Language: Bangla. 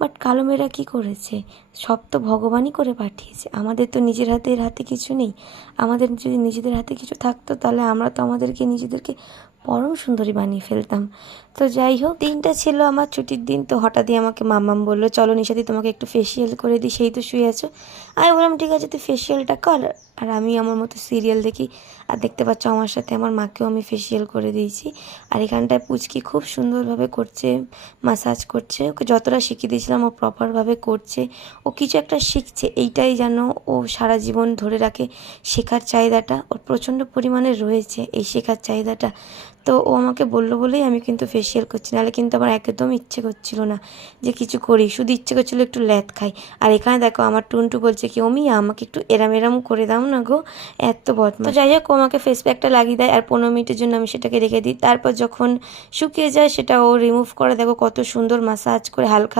বাট কালো মেয়েরা কী করেছে? সব তো ভগবানই করে পাঠিয়েছে। আমাদের তো নিজের হাতে কিছু নেই। আমাদের যদি নিজেদের হাতে কিছু থাকতো তাহলে আমরা তো আমাদেরকে নিজেদেরকে পরম সুন্দরী বানিয়ে ফেলতাম। তো যাই হোক, দিনটা ছিল আমার ছুটির দিন। তো হঠাৎই আমাকে মাম্মাম বললো, চলো নিশাদি তোমাকে একটু ফেসিয়াল করে দিই, সেই তো শুয়ে আছো। আমি বললাম ঠিক আছে, তুই ফেসিয়ালটা কর, আর আমি আমার মতো সিরিয়াল দেখি। আর দেখতে পাচ্ছ আমার সাথে আমার মাকেও আমি ফেসিয়াল করে দিয়েছি। আর এখানটায় পুচকি খুব সুন্দরভাবে করছে, মাসাজ করছে। ওকে যতটা শিখিয়ে দিয়েছিলাম ও প্রপারভাবে করছে। ও কিছু একটা শিখছে, এইটাই যেন ও সারা জীবন ধরে রাখে। শেখার চাহিদাটা ওর প্রচণ্ড পরিমাণে রয়েছে, এই শেখার চাহিদাটা। তো ও আমাকে বললো বলেই আমি কিন্তু ফেসিয়াল করছি, নাহলে কিন্তু আমার একদম ইচ্ছে করছিল না যে কিছু করি, শুধু ইচ্ছে করছিলো একটু ল্যাদ খাই। আর এখানে দেখো আমার টুনটু বলছে কি, অমি আমাকে একটু এরাম এরাম করে দাও না গো, এত বদমাশ। তো যাই হোক, ও আমাকে ফেস প্যাকটা লাগিয়ে দেয় আর 15 মিনিটের জন্য আমি সেটাকে রেখে দিই। তারপর যখন শুকিয়ে যায় সেটা ও রিমুভ করে, দেখো কত সুন্দর মাসাজ করে হালকা